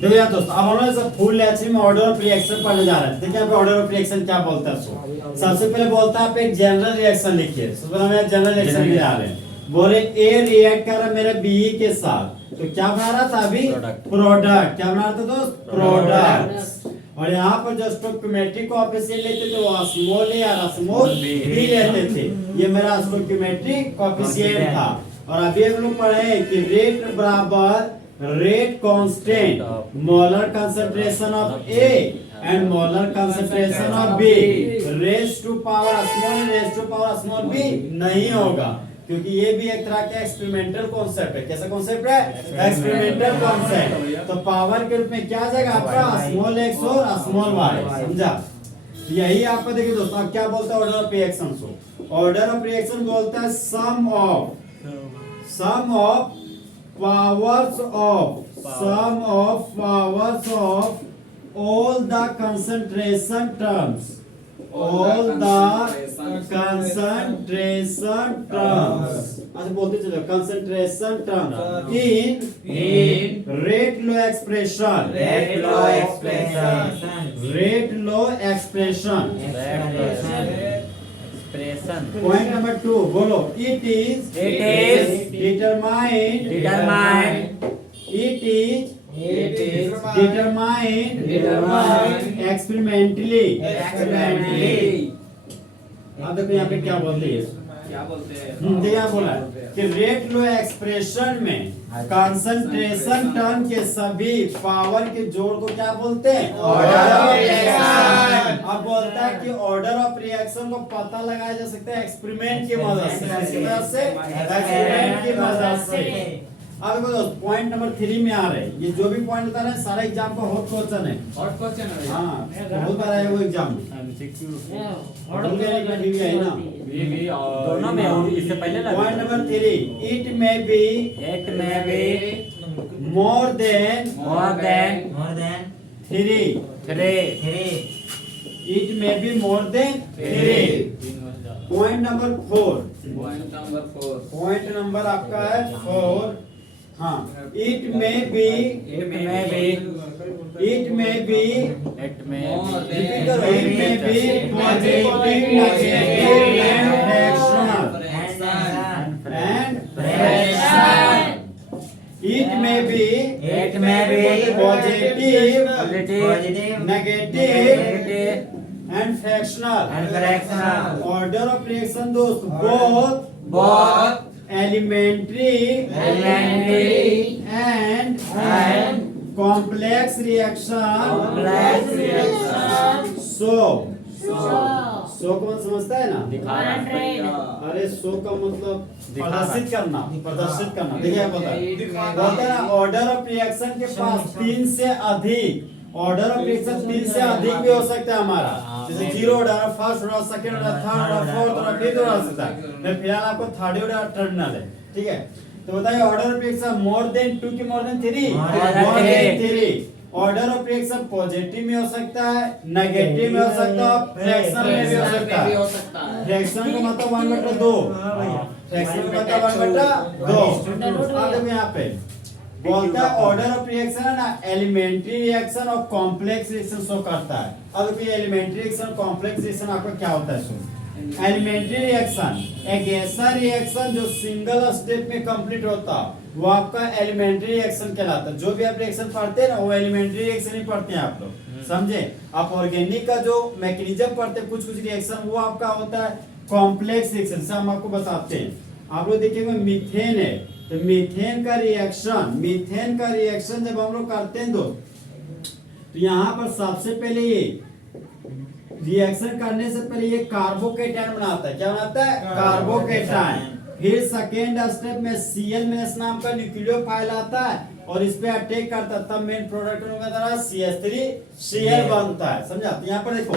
देखो यार दोस्तों, अब हम लोग सब फुल लेक्चर में ऑर्डर ऑफ रिएक्शन पढ़ने जा रहे हैं। देखिए यहाँ पे ऑर्डर ऑफ रिएक्शन क्या बोलता है। सबसे पहले बोलता है आप एक जनरल रिएक्शन लिखिए। सबसे पहले हम जनरल रिएक्शन लिखने जा रहे हैं। बोले ए रिएक्ट कर रहा है मेरे बी के साथ, तो क्या बना रहा था अभी? प्रोडक्ट। क्या बना रहा था दोस्त? प्रोडक्ट। और यहाँ पर जो स्टोइकियोमेट्रिक कोएफिशिएंट लेते थे वो स्मॉल ए और स्मॉल बी लेते थे। ये मेरा स्टोइकियोमेट्रिक कोएफिशिएंट था। और अभी हम लोग पढ़े कि रेट बराबर rate constant molar concentration of A and molar concentration of B raise to power small B नहीं होगा, क्योंकि ये भी एक तरह का एक्सपेरिमेंटल कॉन्सेप्ट है। कैसा कॉन्सेप्ट है? Experimental concept. तो पावर के रूप में क्या आ जाएगा आपका? स्मॉल एक्स और स्मॉल वाई। समझा? यही आपको देखिए दोस्तों, अब क्या बोलता है ऑर्डर ऑफ रिएक्शन को? ऑर्डर ऑफ रिएक्शन बोलता है सम of powers of all the concentration terms, अच्छा बोलते चलो concentration terms in rate law expression Point number 2 बोलो, it is determined experimentally। अब देखो यहाँ पे क्या बोलते हैं? यहाँ बोला कि रेट लो एक्सप्रेशन में कंसंट्रेशन टर्म के सभी पावर के जोड़ को क्या बोलते हैं? Order of reaction. अब बोलता है कि ऑर्डर ऑफ रिएक्शन को पता लगाया जा सकता है एक्सपेरिमेंट की मदद से। एक्सपेरिमेंट की मदद से। अब देखो दोस्त, पॉइंट नंबर 3 में आ रहे हैं। ये जो भी पॉइंट बता रहे हैं सारा एग्जाम का हॉट क्वेश्चन है। हाँ, बहुत बार आया वो एग्जाम में। दोनों में इससे पहले point number 3, it may be more than 3। It may be more than 3। Point number 4। Point number आपका है 4। हाँ, it may be positive negative and fractional. It may be positive negative and fractional. Order of reaction दोस्त both elementary and complex reaction so कौन समझता है ना? अरे सो का मतलब प्रदर्शित करना। देखिए बोलता है ना, ऑर्डर ऑफ रिएक्शन के पास 3 से अधिक ऑर्डर ऑफ रिएक्शन 3 से अधिक भी हो सकता है हमारा। जैसे 0 order, first order, second order, third order, fourth order, fifth order हो सकता है। फिलहाल आपको थर्ड ऑर्डर टर्मिनल है, ठीक है? तो बताइए order of reaction more than 2 की more than 3? Order of reaction positive में हो सकता है, नेगेटिव में हो सकता है, फ्रैक्शन में भी हो सकता है। फ्रैक्शन का मतलब 1/2। फ्रैक्शन का मतलब 1/2। अब देखो यहाँ पे बोलता है ऑर्डर ऑफ रिएक्शन है ना, एलिमेंट्री रिएक्शन और कॉम्प्लेक्स रिएक्शन शो करता है। अब देखिए एलिमेंट्री रिएक्शन, कॉम्प्लेक्स रिएक्शन आपका क्या होता है? सुन, एलिमेंट्री रिएक्शन एक ऐसा रिएक्शन जो सिंगल स्टेप में कंप्लीट होता है, वो आपका एलिमेंट्री रिएक्शन कहलाता है। जो भी आप रिएक्शन पढ़ते हैं ना, वो एलिमेंट्री रिएक्शन ही पढ़ते हैं आप लोग, समझे? आप ऑर्गेनिक का जो मैकेनिज्म पढ़ते हैं, कुछ रिएक्शन, वो आपका होता है कॉम्प्लेक्स रिएक्शन। से हम आपको बताते हैं। आप लोग देखिएगा मीथेन है, तो मीथेन का रिएक्शन जब हम लोग करते हैं तो यहाँ पर सबसे पहले ये रिएक्शन करने से पहले ये कार्बोकेटायन बनाता है। क्या बनाता है? कार्बोकेटायन। फिर सेकेंड स्टेप में Cl- नाम का न्यूक्लियोफाइल आता है और इस पे अटैक करता है, तब मेन प्रोडक्ट का तरह CH3Cl बनता है। समझा? तो यहाँ पर देखो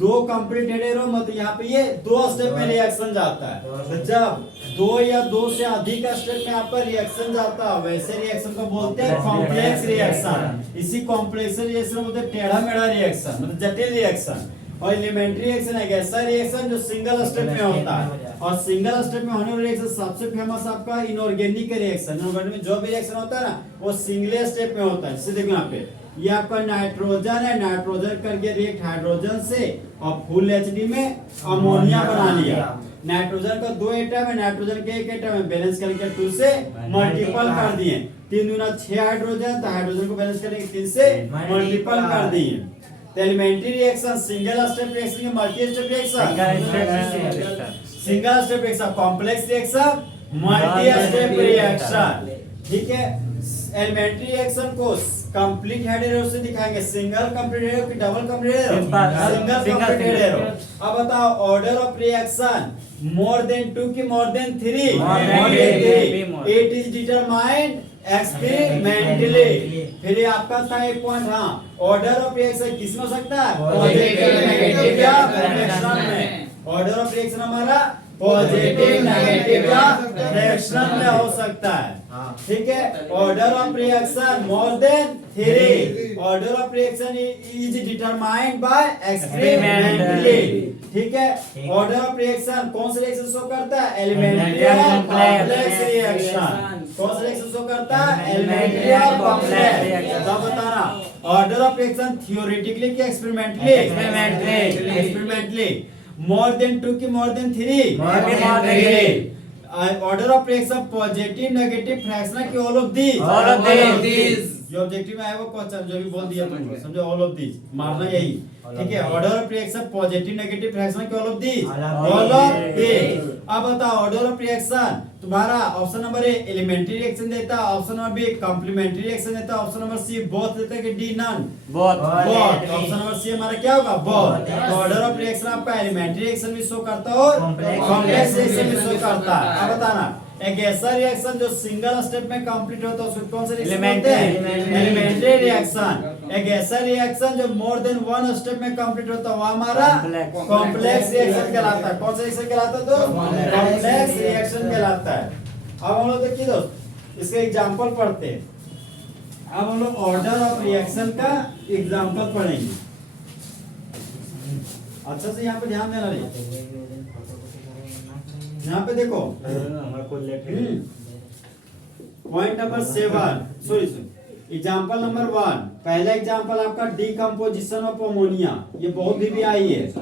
2 कंप्लीट हेटेरो मत, यहाँ पे ये 2 स्टेप में रिएक्शन जाता है। तो जब 2 या 2 से अधिक स्टेप में आपका रिएक्शन जाता है, वैसे रिएक्शन को बोलते हैं कॉम्प्लेक्स रिएक्शन। इसी कॉम्प्लेक्स रिएक्शन बोलते हैं टेढ़ा मेढ़ा रिएक्शन, मतलब जटिल रिएक्शन। और एलिमेंट्री रिएक्शन है ऐसा रिएक्शन जो सिंगल स्टेप में होता है, और सिंगल स्टेप में होने वाला रिएक्शन सबसे फेमस आपका इनऑर्गेनिक रिएक्शन। इनऑर्गेनिक में जो भी रिएक्शन होता है ना वो सिंगल स्टेप में होता है। जैसे देखो यहाँ पे ये आपका नाइट्रोजन है, नाइट्रोजन करके रिएक्ट हाइड्रोजन से और फुल एचडी में अमोनिया बना लिया। नाइट्रोजन का 2 एटम है, नाइट्रोजन के 1 एटम है, बैलेंस करके 2 से मल्टीपल कर दिए। 3 दूना 6 हाइड्रोजन, तो हाइड्रोजन को बैलेंस करके 3 से मल्टीपल कर दिए। तो elementary reaction single step reaction या multi step reaction, single step reaction, complex reaction, multi step reaction. ठीक है, एलिमेंट्री रिएक्शन को कंप्लीट हेड एरो से दिखाएंगे, सिंगल कंप्लीट एरो कि double complete arrow, single complete head arrow. अब बताओ order of reaction more than 2 की more than 3, it is determined experimentally. फिर ये आपका था एक पॉइंट, हाँ ऑर्डर ऑफ रिएक्शन किस में हो सकता है, पॉजिटिव नेगेटिव या फ्रैक्शन में। ऑर्डर ऑफ रिएक्शन हमारा पॉजिटिव नेगेटिव या फ्रैक्शन में हो सकता है। ठीक है, order of reaction more than 3, order of reaction is determined by experimentally. ठीक है, ऑर्डर ऑफ रिएक्शन कौन सा रिएक्शन शो करता है, एलिमेंट्री और कॉम्प्लेक्स रिएक्शन। कौन सा रिएक्शन शो करता है, एलिमेंट्री और कॉम्प्लेक्स। तो बताना ऑर्डर ऑफ रिएक्शन थ्योरेटिकली कि एक्सपेरिमेंटली, एक्सपेरिमेंटली मोर देन 2 की more than 3, order of reaction positive negative fraction की ऑल ऑफ दीज। जो ऑब्जेक्टिव में आया वो क्वेश्चन जो भी बोल दिया तुमको, समझो ऑल ऑफ दीज मारना यही। ठीक है, order of reaction positive negative fraction की all of these, all of these. अब बताओ ऑर्डर ऑफ रिएक्शन तुम्हारा option number A elementary reaction देता है, option number B complementary reaction देता है, ऑप्शन नंबर सी बोथ देता है कि D none, both. Option number C हमारा क्या होगा, बोथ। तो ऑर्डर ऑफ रिएक्शन आपका एलिमेंट्री रिएक्शन भी शो करता है और कॉम्प्लेक्स रिएक्शन भी शो करता है। अब बताना एक ऐसा रिएक्शन जो सिंगल स्टेप में कंप्लीट होता है उसको कौन सा रिएक्शन बोलते हैं, एलिमेंट्री रिएक्शन। एक ऐसा रिएक्शन जो मोर देन 1 स्टेप में कंप्लीट होता है वो हमारा कॉम्प्लेक्स रिएक्शन कहलाता है। कौन सा रिएक्शन कहलाता है, तो कॉम्प्लेक्स रिएक्शन कहलाता है। अब हम लोग देखिए दोस्त इसके एग्जांपल पढ़ते हैं। अब हम लोग ऑर्डर ऑफ रिएक्शन का एग्जांपल पढ़ेंगे। अच्छा से यहाँ पे ध्यान देना रही, यहाँ पे देखो point number 7, sorry example number 1। पहला एग्जांपल आपका डिकम्पोजिशन ऑफ अमोनिया। ये बहुत भी आई है,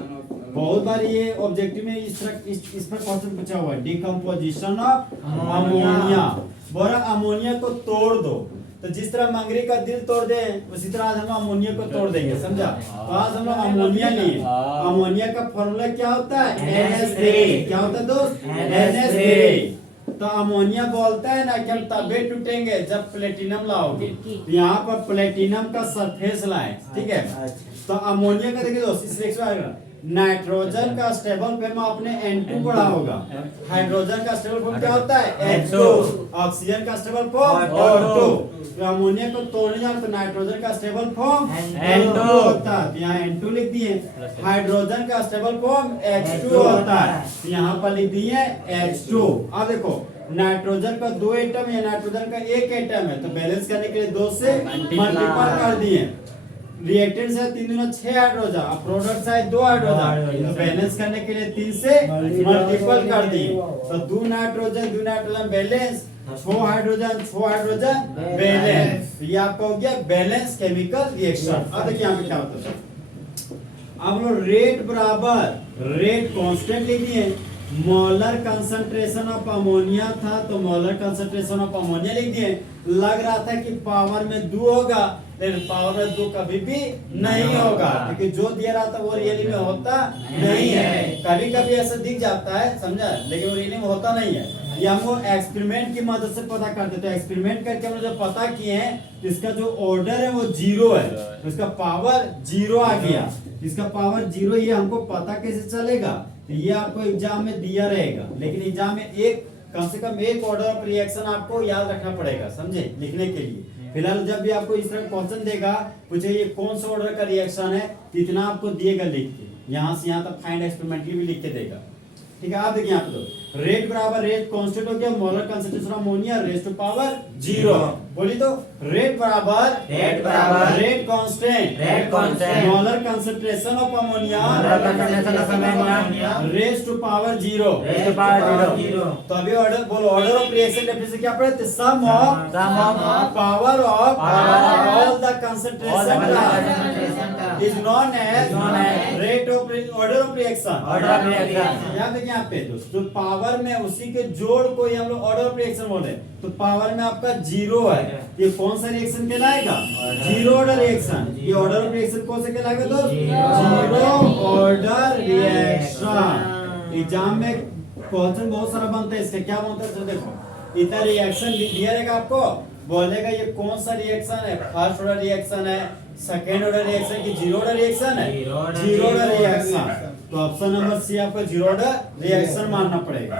बहुत बार ये ऑब्जेक्टिव में इस पर क्वेश्चन पूछा हुआ है। डिकम्पोजिशन ऑफ अमोनिया, बोला अमोनिया को तोड़ दो। तो जिस तरह मंगरी का दिल तोड़ दे उसी तरह आज हम अमोनिया को तोड़ देंगे, समझा। तो आज हम लोग अमोनिया लिए। अमोनिया का फॉर्मूला क्या होता है, NH3। क्या होता है दोस्त, NH3। तो अमोनिया बोलता है ना कि हम तबे टूटेंगे जब प्लेटिनम लाओगे। तो यहाँ पर प्लेटिनम का सरफेस लाए, ठीक है। तो अमोनिया का देखिए दोस्त इस रिएक्शन नाइट्रोजन का स्टेबल फॉर्म आपने N2 पढ़ा होगा। हाइड्रोजन का स्टेबल फॉर्म क्या होता है, H2। ऑक्सीजन का स्टेबल फॉर्म O2। तो अमोनिया को तोड़ने जाओ तो नाइट्रोजन का स्टेबल फॉर्म N2 होता है, यहाँ N2 लिख दिए। हाइड्रोजन का स्टेबल फॉर्म H2 होता है, यहाँ पर लिख दिए H2। अब देखो नाइट्रोजन का 2 एटम है, नाइट्रोजन का 1 एटम है, तो बैलेंस करने के लिए 2 से मल्टीपल कर दिए। रिएक्टेंट है 3 दूना 6 हाइड्रोजन, अब प्रोडक्ट है 2 हाइड्रोजन, तो बैलेंस करने के लिए 3 से मल्टीपल कर दिए। तो 2 नाइट्रोजन बैलेंस, 4 हाइड्रोजन बैलेंस। ये आपका हो गया बैलेंस केमिकल रिएक्शन। अब देखिए यहाँ पे क्या होता है, अब लोग रेट बराबर रेट कांस्टेंट लिख दिए। मोलर कंसंट्रेशन ऑफ अमोनिया था तो मोलर कंसंट्रेशन ऑफ अमोनिया लिख दिए। लग रहा था कि पावर में 2 होगा, लेकिन पावर में 2 कभी भी नहीं होगा, क्योंकि जो दिया रहा था वो रियली में होता नहीं है। कभी कभी ऐसा दिख जाता है, समझा, लेकिन वो रियली में होता नहीं है। ये हमको एक्सपेरिमेंट की मदद से पता करते। तो एक्सपेरिमेंट करके हमने जो पता किए हैं इसका जो ऑर्डर है वो 0 है, तो इसका पावर 0 आ गया। इसका पावर 0 ये हमको पता कैसे चलेगा, तो ये आपको एग्जाम में दिया रहेगा। लेकिन एग्जाम में कम से कम एक ऑर्डर ऑफ रिएक्शन आपको याद रखना पड़ेगा, समझे, लिखने के लिए। फिलहाल जब भी आपको इस तरह क्वेश्चन देगा, पूछे ये कौन सा ऑर्डर का रिएक्शन है, इतना आपको दिएगा लिख के, यहाँ से यहाँ तक फाइंड एक्सपेरिमेंटली भी लिख के देगा। ठीक है। आप देखिए यहाँ पे तो रेट बराबर रेट कांस्टेंट हो गया, molar concentration of ammonia raise to power 0। बोली तो रेट बराबर rate constant molar concentration of ammonia raise to power 0। तो अभी ऑर्डर बोलो, ऑर्डर ऑफ रिएक्शन डेफिनेशन क्या पढ़े थे? Sum of power of all the concentration is known as rate of order of reaction. याद है यहाँ पे तो पावर में उसी के जोड़ को ही हम लोग ऑर्डर ऑफ रिएक्शन बोले। तो पावर में आपका 0 है, ये कौन सा रिएक्शन कहलाएगा? Zero order reaction. ये ऑर्डर ऑफ रिएक्शन कौन से कहलाएगा? तो जीरो ऑर्डर रिएक्शन। एग्जाम में क्वेश्चन बहुत सारा बनता है इसका, क्या बनता है? तो देखो इतना रिएक्शन दिया रहेगा आपको, बोलेगा ये कौन सा रिएक्शन है, फर्स्ट ऑर्डर रिएक्शन है, सेकेंड ऑर्डर रिएक्शन की जीरो ऑर्डर रिएक्शन है? Zero order reaction. तो ऑप्शन नंबर सी आपको जीरो ऑर्डर रिएक्शन मानना पड़ेगा।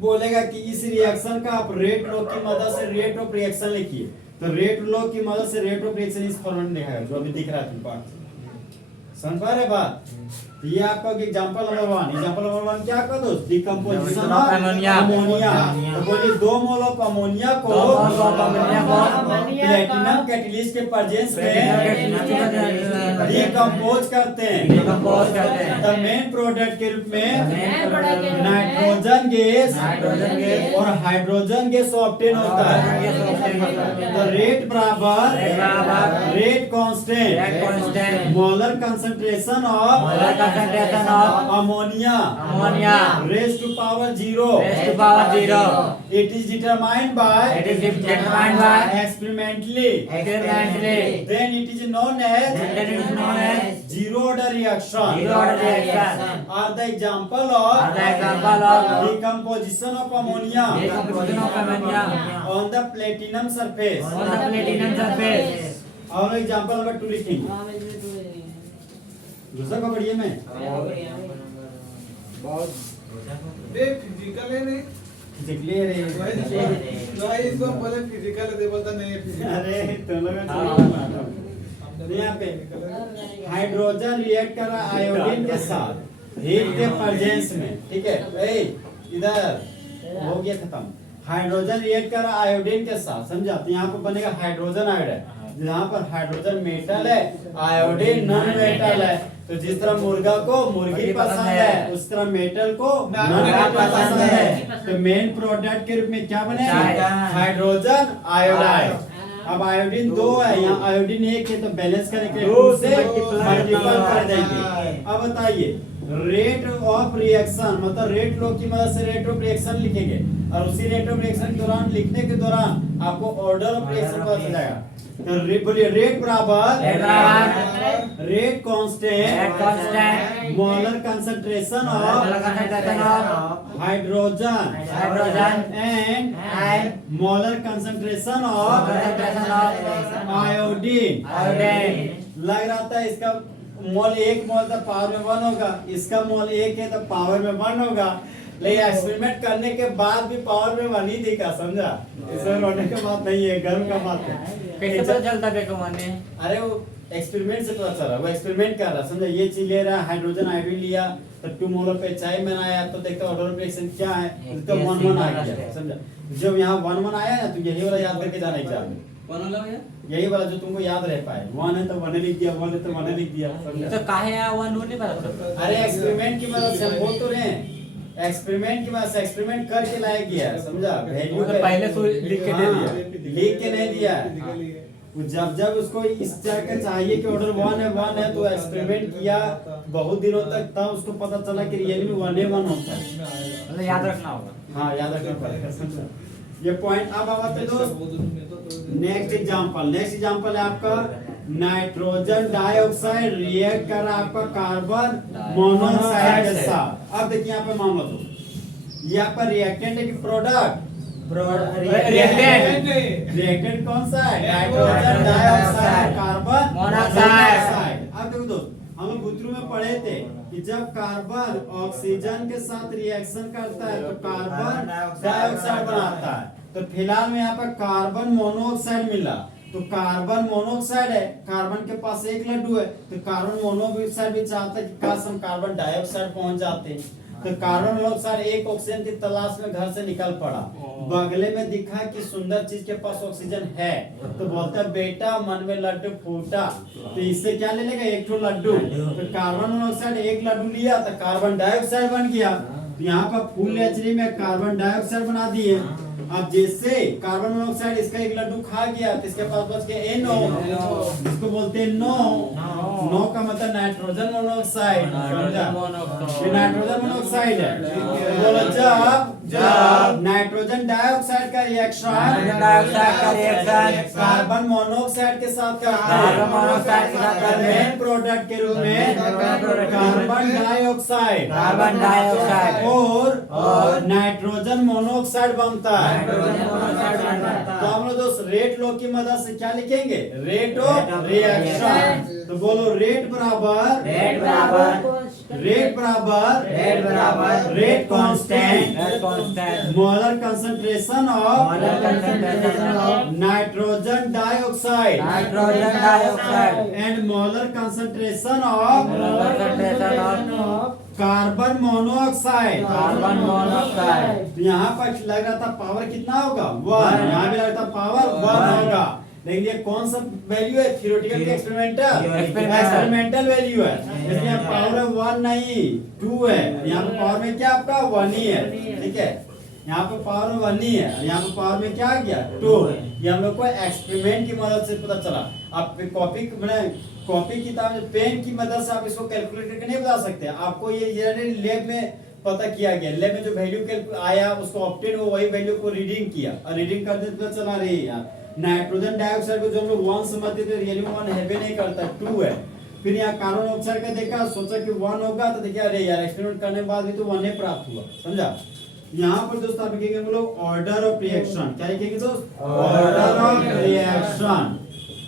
बोलेगा कि इस रिएक्शन का आप रेट लॉ की मदद से रेट ऑफ रिएक्शन लिखिए। तो रेट लॉ की मदद से रेट ऑफ रिएक्शन इस फॉर्मेट में दिखाएगा जो अभी दिख रहा है तुमको। समझ पा रहे बात? तो ये आपका एग्जांपल नंबर 1। एग्जांपल नंबर 1 क्या कर दो? Decomposition of ammonia. तो बोलिए 2 मोल ऑफ अमोनिया को प्लेटिनम कैटलिस्ट के प्रेजेंस में डिकम्पोज करते हैं। द मेन प्रोडक्ट के रूप में नाइट्रोजन गैस और हाइड्रोजन गैस ऑब्टेन होता है। तो रेट बराबर rate constant molar concentration of ammonia raised to power 0 it is determined by experimentally then it is known as zero order reaction are the example of decomposition of ammonia on the platinum surface। और example number 2 लिखेंगे दूसरा का बढ़िया में बहुत physical है नहीं physically है रे भाई इसको बोले फिजिकल है, दे बोलता नहीं है फिजिकल। अरे तुम लोग यहाँ पे हाइड्रोजन रिएक्ट कर रहा है आयोडीन के साथ हीट के प्रेजेंस में। ठीक है, ए इधर हो गया खत्म। हाइड्रोजन रिएक्ट कर रहा है आयोडीन के साथ, समझा? तो यहाँ पर बनेगा हाइड्रोजन आयोडाइड। जहाँ पर हाइड्रोजन मेटल है, आयोडीन नॉन मेटल है। तो जिस तरह मुर्गा को मुर्गी पसंद है उस तरह मेटल को नॉन मेटल पसंद है। तो मेन प्रोडक्ट के रूप में क्या बनेगा? Hydrogen iodide. अब आयोडीन 2 है, यहाँ आयोडीन 1 है, तो बैलेंस करने के लिए 2 से मल्टीपल कर देंगे। अब बताइए रेट ऑफ रिएक्शन मतलब रेट लॉ की मदद से रेट ऑफ रिएक्शन लिखेंगे और उसी रेट ऑफ रिएक्शन के दौरान लिखने के दौरान आपको ऑर्डर ऑफ रिएक्शन पता चल जाएगा। तो बोलिए रेट बराबर rate constant molar concentration of hydrogen and molar concentration of iodine. लग रहा था इसका मोल 1 मोल तो पावर में 1 होगा, इसका मोल 1 है तो पावर में 1 होगा, लेकिन एक्सपेरिमेंट करने के बाद भी पावर में 1 ही दिखा, समझा? इसमें रोने का बात नहीं है, गर्व का बात है। कैसे पता चलता बेकमाने? अरे वो एक्सपेरिमेंट से पता चला, वो एक्सपेरिमेंट कर रहा, समझा? ये चीज ले रहा, हाइड्रोजन आयोडीन लिया तो 2 मोल पे चाय बनाया तो देखता ऑर्डर ऑफ रिएक्शन क्या है, उसका 1 आ गया, समझा? जब यहाँ 1 आया ना तो यही वाला याद करके जाना एग्जाम में। यही वाला जो तुमको याद रह पाए। 1 है तो 1 लिख दिया, 1 है तो 1 लिख दिया, समझा? तो काहे 1 नहीं पता? अरे एक्सपेरिमेंट की मदद से हम बोल तो रहे हैं, एक्सपेरिमेंट की मदद से एक्सपेरिमेंट करके लाया गया, समझा? वैल्यू पहले से लिख के दे दिया, लिख के नहीं दिया। जब उसको इस तरह का चाहिए कि ऑर्डर 1 है तो एक्सपेरिमेंट किया बहुत दिनों तक, तब उसको पता चला कि रियली में 1 होता है। मतलब याद रखना होगा। हाँ, याद रखना पड़ेगा, समझा? ये पॉइंट। अब आते हैं दोस्त नेक्स्ट एग्जांपल है आपका नाइट्रोजन डाइऑक्साइड रिएक्ट कर रहा है आपका कार्बन मोनोऑक्साइड के साथ। अब देखिए यहाँ पे मामला तो ये आपका रिएक्टेंट है कि प्रोडक्ट? रिएक्टेंट कौन सा है? Nitrogen dioxide carbon monoxide. अब देखो दोस्त हम लोग भूतरू में पढ़े थे कि जब कार्बन ऑक्सीजन के साथ रिएक्शन करता है तो कार्बन डाइऑक्साइड बनाता है। तो फिलहाल में यहाँ पर कार्बन मोनोऑक्साइड मिला, तो कार्बन मोनोऑक्साइड है, कार्बन के पास 1 लड्डू है, तो कार्बन मोनोऑक्साइड भी चाहता है कि काश हम कार्बन डाइऑक्साइड पहुंच जाते। तो कार्बन मोनोऑक्साइड एक ऑक्सीजन की तलाश में घर से निकल पड़ा, बगले में दिखा कि सुंदर चीज के पास ऑक्सीजन है, तो बोलता है बेटा मन में लड्डू फूटा, तो इससे क्या ले लेगा, एक ठो लड्डू। तो कार्बन मोनोऑक्साइड एक लड्डू लिया तो कार्बन डाइऑक्साइड बन गया, तो यहाँ पर फुल एचडी में कार्बन डाइऑक्साइड बना दिए। अब जैसे कार्बन मोनोऑक्साइड इसका एक लड्डू खा गया तो इसके पास बच गया NO, जिसको बोलते हैं नो का मतलब नाइट्रोजन मोनोऑक्साइड, ये नाइट्रोजन मोनोऑक्साइड है। बोलो जब नाइट्रोजन डाइऑक्साइड का रिएक्शन कार्बन मोनोऑक्साइड के साथ करता है, मेन प्रोडक्ट के रूप में कार्बन डाइऑक्साइड और नाइट्रोजन मोनोऑक्साइड बनता है। तो हम लोग दोस्त रेट लॉ की मदद से क्या लिखेंगे, रेट ऑफ रिएक्शन। तो बोलो रेट बराबर rate constant molar concentration of nitrogen dioxide and molar concentration of carbon monoxide. यहाँ पर लग रहा था पावर कितना होगा 1, यहाँ भी लगता पावर 1 होगा, लेकिन ये कौन सा वैल्यू है, थ्योरेटिकल की एक्सपेरिमेंटल वैल्यू है, इसलिए पावर 1 नहीं 2 है। यहाँ पे पावर में क्या आपका 1 ही है, ठीक है, यहाँ पे पावर 1 ही है, यहाँ पे पावर में क्या आ गया 2। ये हम लोग को एक्सपेरिमेंट की मदद से पता चला। आप कॉपी किताब पेन की मदद से आप इसको कैलकुलेट करके नहीं बता सकते, आपको ये लैब में पता किया गया, लैब में जो वैल्यू आया उसको ऑब्टेन हो, वही वैल्यू को रीडिंग किया और रीडिंग करते पता चला रही है। नाइट्रोजन डाइऑक्साइड को जो हम लोग 1 समझते थे, रियली 1 है नहीं करता, 2 है। फिर यहाँ कार्बन ऑक्साइड का देखा, सोचा कि 1 होगा, तो देखिए अरे यार एक्सपेरिमेंट करने के बाद भी तो 1 ही प्राप्त हुआ, समझा। यहाँ पर दोस्त आप लिखेंगे हम लोग ऑर्डर ऑफ रिएक्शन, क्या लिखेंगे दोस्त, ऑर्डर ऑफ रिएक्शन।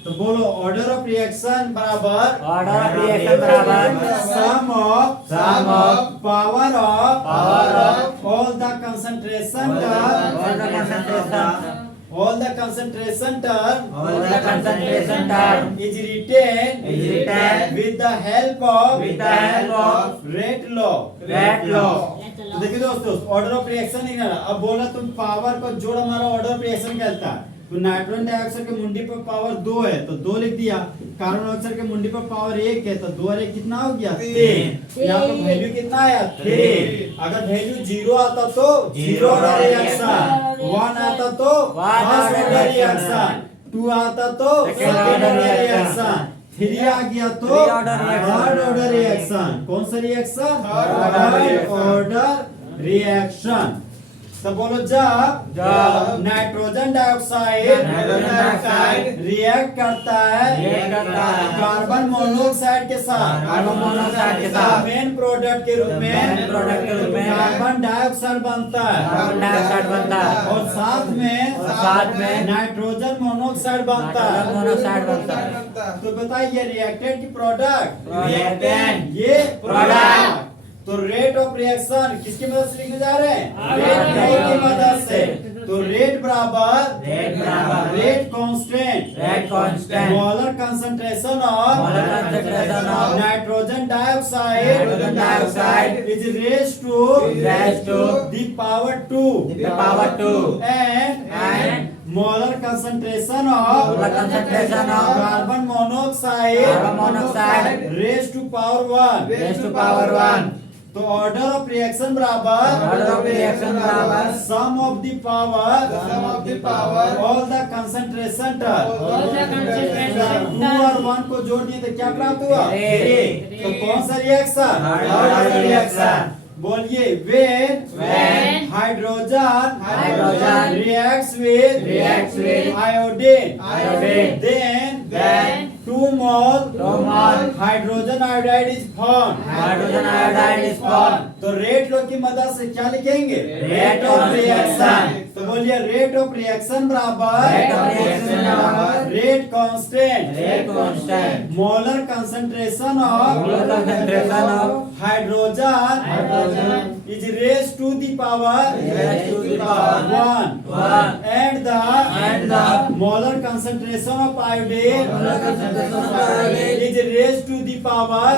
तो बोलो ऑर्डर ऑफ रिएक्शन बराबर sum of power of all the concentration term is written with the help of rate law। तो देखिए दोस्तों ऑर्डर ऑफ रिएक्शन लिखना, अब बोला तुम पावर को जोड़, हमारा ऑर्डर ऑफ रिएक्शन कहता है। तो नाइट्रोजन डाइऑक्साइड के मुंडी पर पावर 2 है तो 2 लिख दिया, कार्बन डाइऑक्साइड के मुंडी पर पावर 1 है तो 2 और 1 कितना हो गया 3। यहाँ पर वैल्यू कितना आया 3। अगर वैल्यू 0 आता तो 0 ऑर्डर रिएक्शन, 1 आता तो फर्स्ट ऑर्डर रिएक्शन, 2 आता तो सेकंड ऑर्डर रिएक्शन, 3 आ गया तो थर्ड ऑर्डर रिएक्शन। कौन सा रिएक्शन, थर्ड ऑर्डर रिएक्शन। तो बोलो जब नाइट्रोजन डाइऑक्साइड रिएक्ट करता है कार्बन मोनोऑक्साइड के साथ मेन प्रोडक्ट के रूप में कार्बन डाइऑक्साइड बनता है और साथ में नाइट्रोजन मोनोऑक्साइड बनता है। तो बताइए रिएक्टेंट की प्रोडक्ट ये प्रोडक्ट। तो रेट ऑफ रिएक्शन किसकी मदद से लिखने जा रहे हैं, रेट की मदद से। तो रेट बराबर rate constant molar concentration of nitrogen dioxide is rays to the power 2 and molar concentration of carbon monoxide raised to power 1। तो ऑर्डर ऑफ रिएक्शन बराबर sum of the power all the concentration term. 2 और 1 को जोड़ दिए तो क्या प्राप्त हुआ 3। तो कौन सा रिएक्शन, ऑर्डर रिएक्शन। बोलिए when hydrogen reacts with iodine then 2 mole hydrogen iodide is formed। तो रेट लॉ की मदद से क्या लिखेंगे, रेट ऑफ रिएक्शन। तो बोलिए रेट ऑफ रिएक्शन बराबर rate constant molar concentration of hydrogen is raised to the power 1 and the molar concentration of iodine is raised to the power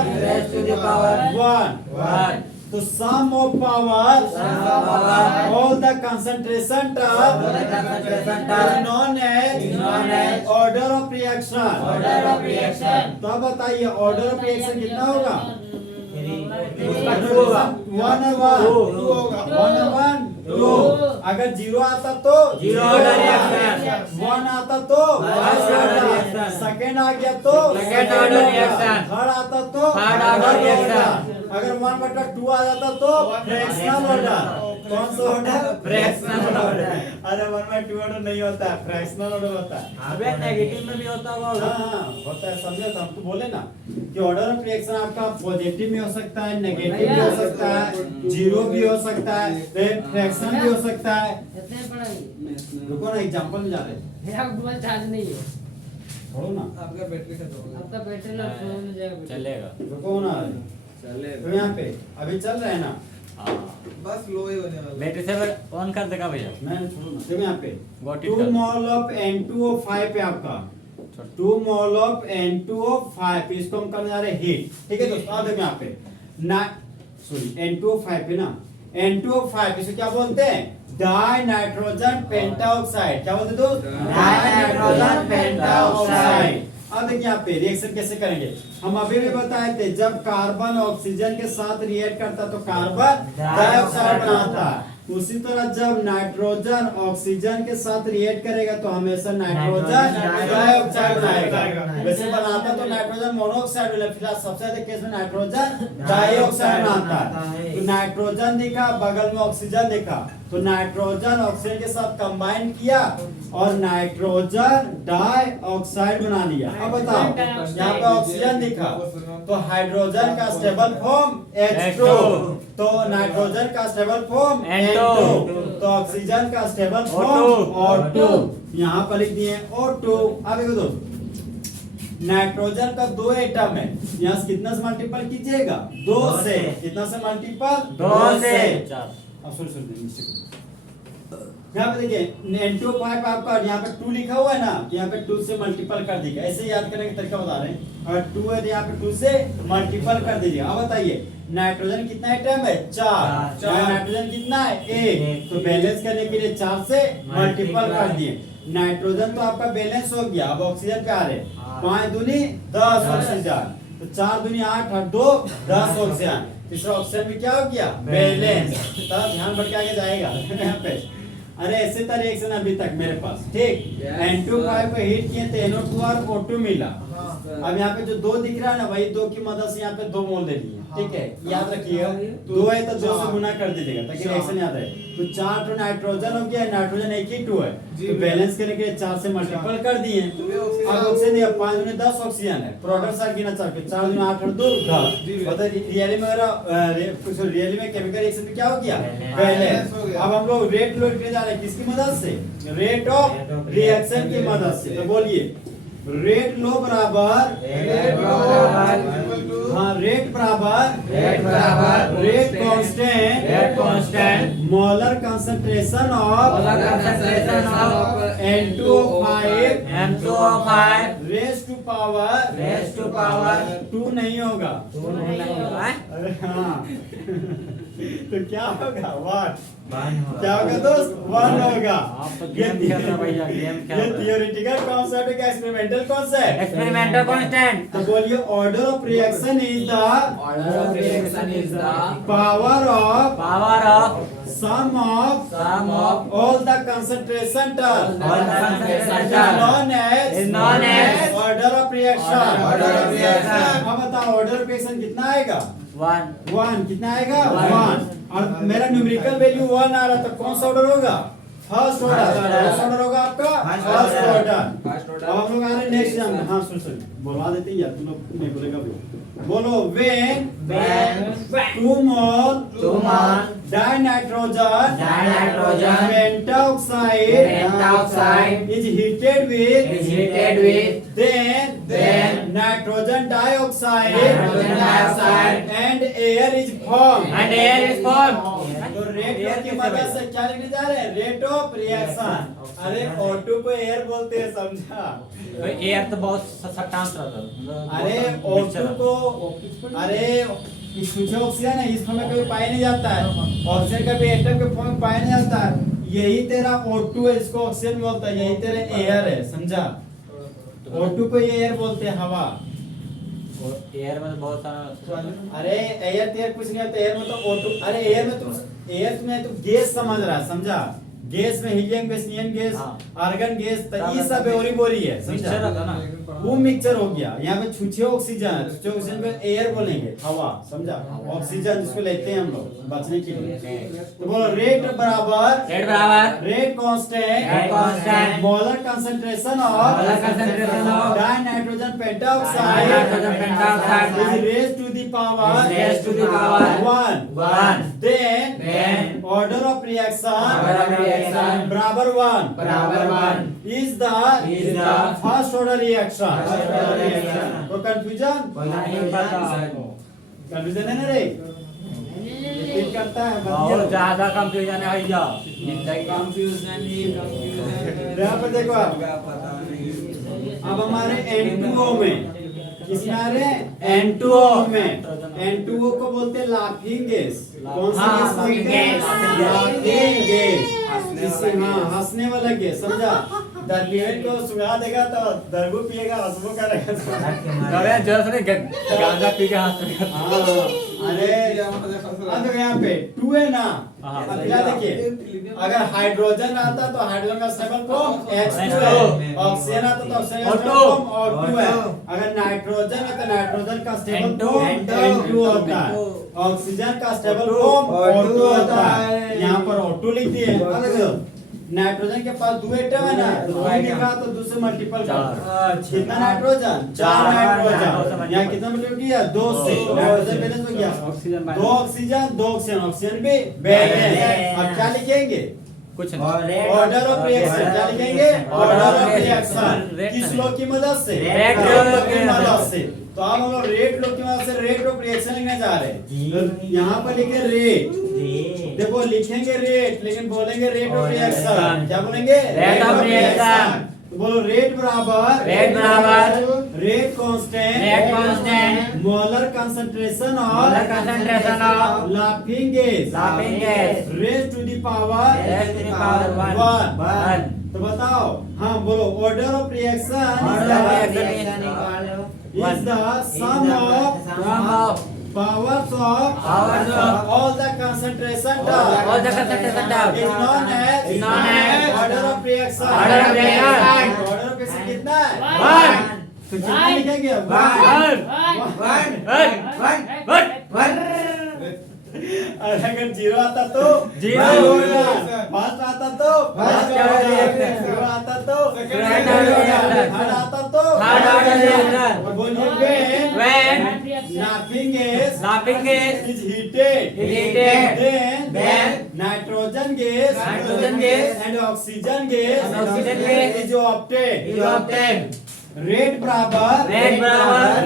1। तो sum of power all the concentration term is known as order of reaction। तो अब बताइए order of reaction कितना होगा? One और one two. अगर zero आता तो जीरो ऑर्डर रिएक्शन। वन आता तो फर्स्ट ऑर्डर रिएक्शन। सेकेंड आ गया तो सेकेंड ऑर्डर रिएक्शन। थर्ड आता तो थर्ड ऑर्डर रिएक्शन। अगर 1/2 आ जाता तो फ्रैक्शनल ऑर्डर। कौन सा ऑर्डर? Fractional order. अरे 1/2 ऑर्डर नहीं होता है, फ्रैक्शनल ऑर्डर होता है। अबे नेगेटिव में भी होता होगा। हाँ होता है, समझे? तो हम तो बोले ना कि ऑर्डर ऑफ रिएक्शन आपका पॉजिटिव में हो सकता है, नेगेटिव भी हो सकता है, जीरो भी हो सकता है, फ्रैक्शन भी हो सकता है। रुको ना, एग्जांपल में जा रहे हैं। मेरा मोबाइल चार्ज नहीं है। छोड़ो ना, आपका बैटरी खत्म हो गया। आपका बैटरी ना फोन में जाएगा। चलेगा। रुको ना। तो यहाँ पे अभी चल रहा है ना? हाँ। बस लो ही होने वाला। बैटरी से ऑन कर देगा भैया। नहीं छोड़ो ना। देखो यहाँ पे Got it, 2 sir। Mole of N2O5 पे आपका 2 मोल ऑफ N2O5 इसको हम करने जा रहे हैं हीट। ठीक है दोस्तों, अब देखो यहाँ पे ना, सॉरी N2O5 पे ना, N2O5 इसे क्या बोलते हैं? Die nitrogen pentoxide. क्या बोलते दोस्त? Die nitrogen pentoxide. अब देखिए यहाँ पे रिएक्शन कैसे करेंगे। हम अभी भी बताए थे, जब कार्बन ऑक्सीजन के साथ रिएक्ट करता तो कार्बन डाइऑक्साइड बनाता है। उसी तरह जब नाइट्रोजन ऑक्सीजन के साथ रिएक्ट करेगा तो हमेशा नाइट्रोजन डाइऑक्साइड बनाएगा। वैसे बनाता तो नाइट्रोजन मोनोऑक्साइड वाला, फिलहाल सबसे ज्यादा केस में नाइट्रोजन डाइऑक्साइड बनाता है। तो नाइट्रोजन दिखा, बगल में ऑक्सीजन दिखा, तो नाइट्रोजन ऑक्सीजन के साथ कंबाइन किया और नाइट्रोजन डाइऑक्साइड बना लिया। अब बताओ, यहाँ पे ऑक्सीजन दिखा तो हाइड्रोजन का स्टेबल फॉर्म H2, तो नाइट्रोजन का स्टेबल फॉर्म N2, तो ऑक्सीजन का स्टेबल फॉर्म O2। यहाँ पर लिख दिए O2। अब देखो दोस्तों, नाइट्रोजन का 2 एटम है, यहाँ से कितना से मल्टीपल कीजिएगा? 2 से। कितना से मल्टीपल? 2 से। अब सुन यहाँ पे देखिए N2O5 आपका यहाँ पे 2 लिखा हुआ है ना, यहाँ पे 2 से मल्टीपल कर दीजिए। ऐसे याद करने का तरीका बता रहे हैं। अगर 2 है तो यहाँ पे 2 से मल्टीपल कर दीजिए। अब बताइए नाइट्रोजन कितना एटम है? 4। नाइट्रोजन कितना है? 1। तो बैलेंस करने के लिए 4 से मल्टीपल कर दिए। नाइट्रोजन तो आपका बैलेंस हो गया। अब ऑक्सीजन पे आ रहे 5 दूनी 10 ऑक्सीजन, तो 4 दूनी 8 और 2 10 ऑक्सीजन। तीसरा ऑक्सीजन में क्या हो गया? बैलेंस। तब ध्यान बढ़ के आगे जाएगा यहाँ पे। अरे ऐसे था रिएक्शन अभी तक मेरे पास, ठीक। N2O5 को हीट किए थे, NO2 और O2 मिला। अब यहाँ पे जो 2 दिख रहा है ना, वही 2 की मदद से यहाँ पे 2 मोल दे दिए। ठीक है, याद रखिएगा 2 है तो 2 से गुना कर दीजिएगा ताकि रिएक्शन याद रहे। तो 4 तो नाइट्रोजन हो गया, नाइट्रोजन एक ही 2 है, तो बैलेंस करने के लिए 4 से मल्टीपल कर दिए। अब ऑक्सीजन दिया 5 दूनी 10 ऑक्सीजन है। प्रोडक्ट साइड गिना चाह के 4 दूनी 8 और 2 10। मतलब रियली में केमिकल रिएक्शन में क्या हो गया? बैलेंस। अब हम लोग रेट लो लिखने जा रहे हैं किसकी मदद से? रेट ऑफ रिएक्शन की मदद से। तो बोलिए रेट लो बराबर रेट बराबर rate constant molar concentration of N2O5 raise to power 2 नहीं होगा। अरे हाँ तो क्या होगा? 1। क्या होगा दोस्त? 1 होगा। आप तो गेम खेल रहे भैया, गेम क्या ये होता है? थियोरेटिकल कॉन्सेप्ट है क्या एक्सपेरिमेंटल कॉन्सेप्ट? Experimental constant. तो बोलिए order of reaction is the power of sum of all the concentration terms is known as order of reaction। अब बताओ ऑर्डर ऑफ रिएक्शन कितना आएगा? 1। कितना आएगा? 1। और मेरा न्यूमेरिकल वैल्यू 1 आ रहा, तो कौन सा ऑर्डर होगा? First order. कौन सा ऑर्डर होगा आपका? First order. अब हम लोग आ रहे हैं नेक्स्ट एग्जाम में। हाँ सुन बोलवा देते हैं यार, तुम लोग नहीं बोलेगा भी। बोलो when 2 mol dinitrogen pentaoxide is heated with then nitrogen dioxide and air is formed। तो रेट मेथड की मदद से क्या लिखने जा रहे हैं? Rate of reaction. अरे O2 को एयर बोलते हैं, समझा? तो एयर तो बहुत सट्टांस रहता है। अरे O2 को, अरे कुछ ऑक्सीजन है, इस फॉर्म में कभी पाया नहीं जाता है। ऑक्सीजन कभी एटम के फॉर्म में पाया नहीं जाता है। यही तेरा O2 है, इसको ऑक्सीजन बोलता है, यही तेरा एयर है, समझा? O2 को ये एयर बोलते हैं, हवा। और एयर में तो बहुत सारा अरे एयर तेयर कुछ नहीं होता, एयर में तो O2, अरे एयर में तुम गैस समझ रहा है, समझा? गैस में हीलियम गैस, नियन गैस, आर्गन गैस, तो ये सब बोरी बोरी है, मिक्सचर समझा? रहता ना। वो मिक्सचर हो गया। यहाँ पे छुछे ऑक्सीजन है, छुछे ऑक्सीजन पे एयर बोलेंगे, हवा, समझा? ऑक्सीजन जिसको लेते हैं हम लोग बचने के लिए। तो बोलो रेट बराबर rate constant molar concentration of di nitrogen pentoxide is rays to the power 1 then order of reaction बराबर 1 is the first order reaction. तो कंफ्यूजन है ना रे? रिपीट करता है, बहुत ज्यादा कंफ्यूजन है भैया। यहाँ पर देखो आप, अब हमारे N2O में किसमें आ रहे हैं? N2O में। N2O को बोलते हैं लाफिंग गैस। कौन सा गैस बोलते हैं? Laughing gas. इससे हाँ, हंसने वाला गैस, समझा? दर्लियन को सुना देगा तो दरगू पिएगा, हंसबो करेगा। अरे जोर से गांजा पी के हाथ में। हाँ, अरे अब देखो यहाँ पे 2 है ना। अब क्या देखिए, अगर हाइड्रोजन आता तो हाइड्रोजन का स्टेबल फॉर्म H2 है, ऑक्सीजन आता तो ऑक्सीजन का स्टेबल फॉर्म O2 है। अगर नाइट्रोजन है तो नाइट्रोजन का स्टेबल फॉर्म N2 होता है, ऑक्सीजन का स्टेबल फॉर्म O2 होता है। यहाँ पर O2 लिख दिए। अब देखो नाइट्रोजन के पास 2 एटम है ना, तो 2 लिखा तो 2 से मल्टीपल कर। कितना नाइट्रोजन? 4 नाइट्रोजन। यहाँ कितना मल्टीपल किया? 2 से। नाइट्रोजन बैलेंस हो गया 2 ऑक्सीजन 2 ऑक्सीजन, ऑक्सीजन भी बैलेंस। अब क्या लिखेंगे? कुछ नहीं। ऑर्डर ऑफ रिएक्शन क्या लिखेंगे? ऑर्डर ऑफ रिएक्शन किस लॉ की मदद से? रेट लॉ की मदद से। तो अब हम लोग रेट लॉ की मदद से रेट ऑफ रिएक्शन लिखने जा रहे हैं। तो यहाँ पर लिखे रेट, देखो लिखेंगे रेट लेकिन बोलेंगे रेट ऑफ रिएक्शन। क्या बोलेंगे? Rate of reaction. तो बोलो रेट बराबर rate constant molar concentration of laughing gas rays to the power 1। तो बताओ, हाँ बोलो, order of reaction is the sum of powers of all the concentration terms is known as order of reaction। order of reaction कितना है? 1। तो कितना लिखेंगे? 1। अगर 0 आता तो 0, फर्स्ट आता तो फर्स्ट, 0 आता तो सेकंड, थर्ड आता तो थर्ड। बोलिए when nothing is heated then nitrogen gas and oxygen gas is obtained। Rate बराबर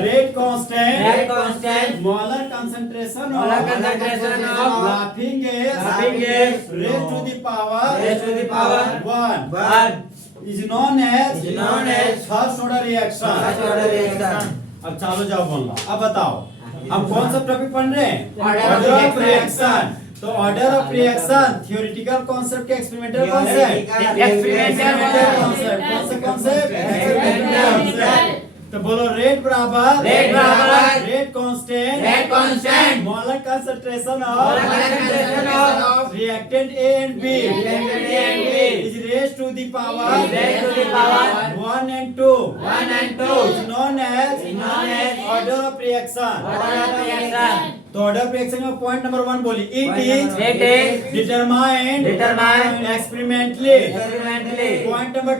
rate constant molar concentration of laughing gas rays to the power 1 is known as first order reaction. अब चालो जाओ बोलना। अब बताओ हम कौन सा टॉपिक पढ़ रहे हैं? Order of reaction. तो order of reaction theoretical concept के एक्सपेरिमेंटल कॉन्सेप्ट कौन सा कॉन्सेप्ट? एक्सपेरिमेंटल। तो बोलो रेट बराबर rate constant molar concentration of reactant A and B is raised to the power 1 and 2 is known as order of reaction। तो order of reaction में point number 1 बोली, it is determined experimentally. Point number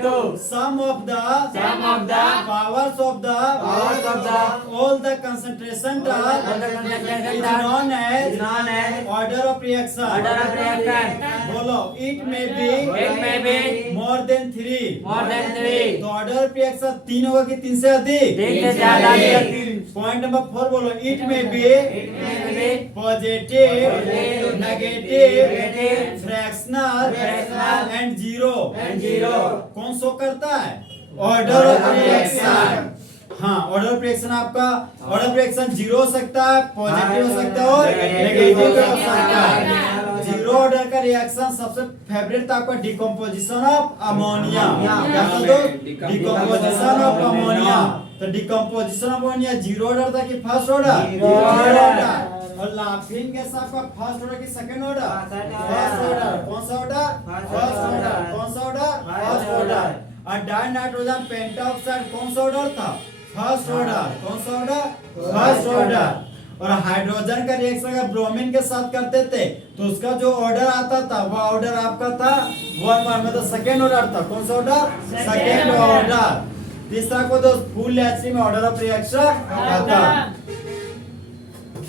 2 sum of the power powers of the all the concentration term is known as order of reaction. बोलो it may be more than 3. तो order of reaction 3 होगा कि 3 से अधिक? Point number 4 बोलो it may be positive, negative, fractional and zero. कौन show करता है? Order of reaction. हाँ, ऑर्डर ऑफ रिएक्शन आपका ऑर्डर ऑफ रिएक्शन 0 हो सकता है, पॉजिटिव हो सकता है और नेगेटिव हो सकता है. जीरो ऑर्डर का रिएक्शन सबसे फेवरेट था आपका डिकम्पोजिशन ऑफ अमोनिया. क्या था दोस्त? Decomposition of ammonia. तो decomposition of ammonia zero order था कि फर्स्ट ऑर्डर? Zero order. और लाफिंग गैस आपका फर्स्ट ऑर्डर की सेकंड ऑर्डर? First order. कौन सा ऑर्डर? First order. कौन सा ऑर्डर? First order. और डाई नाइट्रोजन पेंटाऑक्साइड कौन सा ऑर्डर था? First order. कौन सा ऑर्डर? First order. और हाइड्रोजन का रिएक्शन अगर ब्रोमीन के साथ करते थे तो उसका जो ऑर्डर आता था वो ऑर्डर आपका था 1 मतलब सेकेंड ऑर्डर था. कौन सा ऑर्डर? Second order. तीसरा को दोस्त फुल एचसी में ऑर्डर ऑफ रिएक्शन आता.